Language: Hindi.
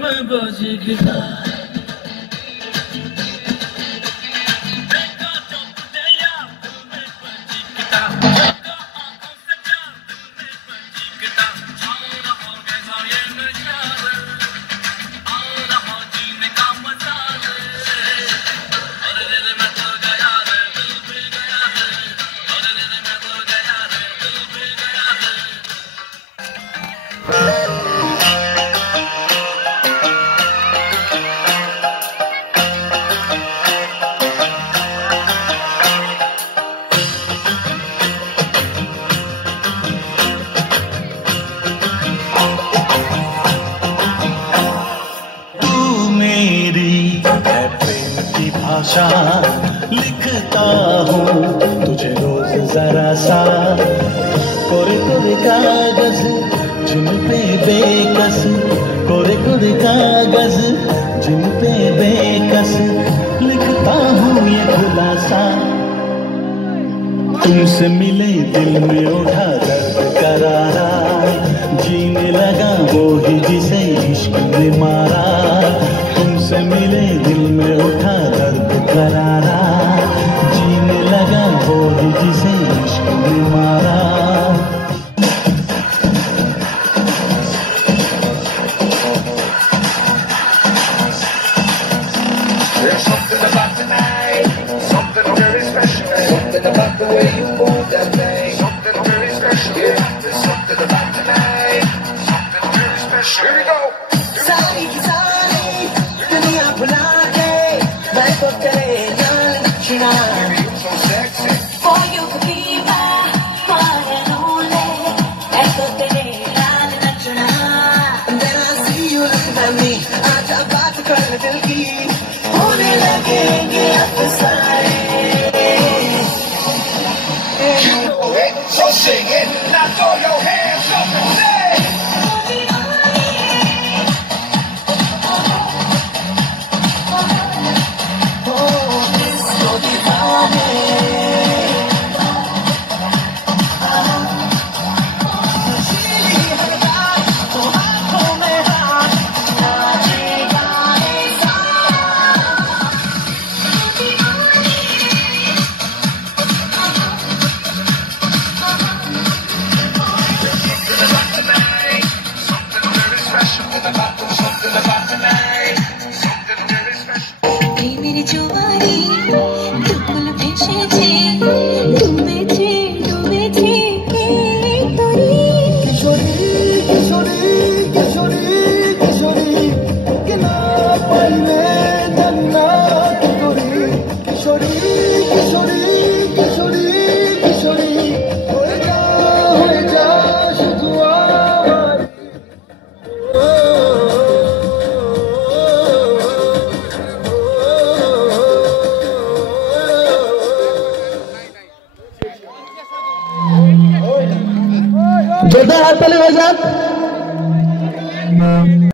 में बजी गिटार भाषा लिखता हूँ तुझे रोज जरा सा कोरे कोरे कागज जिन पे बेकस कोरे कोरे कागज जिन पे बेकस लिखता हूँ ये खुलासा तुमसे मिले दिल में उठा दर्द करारा जीने लगा वो ही जिसे इश्क ने मारा तुमसे मिले दिल में उठा दर्द करारा जीने लगा वो ही जिसे इश्क ने मारा There's something about tonight, something very special. Something about the way you move that thing, something very special. Yeah, there's something about tonight, something very special. Here we go. सारी की सारी दुनिया भुला के मैं तो तेरे नाल नचना So sexy. For you to be my and only मैं तो तेरे नाल नचना Then I see you looking at me आजा बात कर दिल की होने लगेंगे अफसाने You know it, so sing it. Now throw your hands up and say. मेरी जुबानी तुम भेजे थे तुम्हें थे किशोरी किशोरी किशोरी किशोरी किना पाइने दन्ना किशोरी किशोरी किशोरी किशोरी किशोरी हो जा शुद्धुआ जोरदार हाथ ताली बजा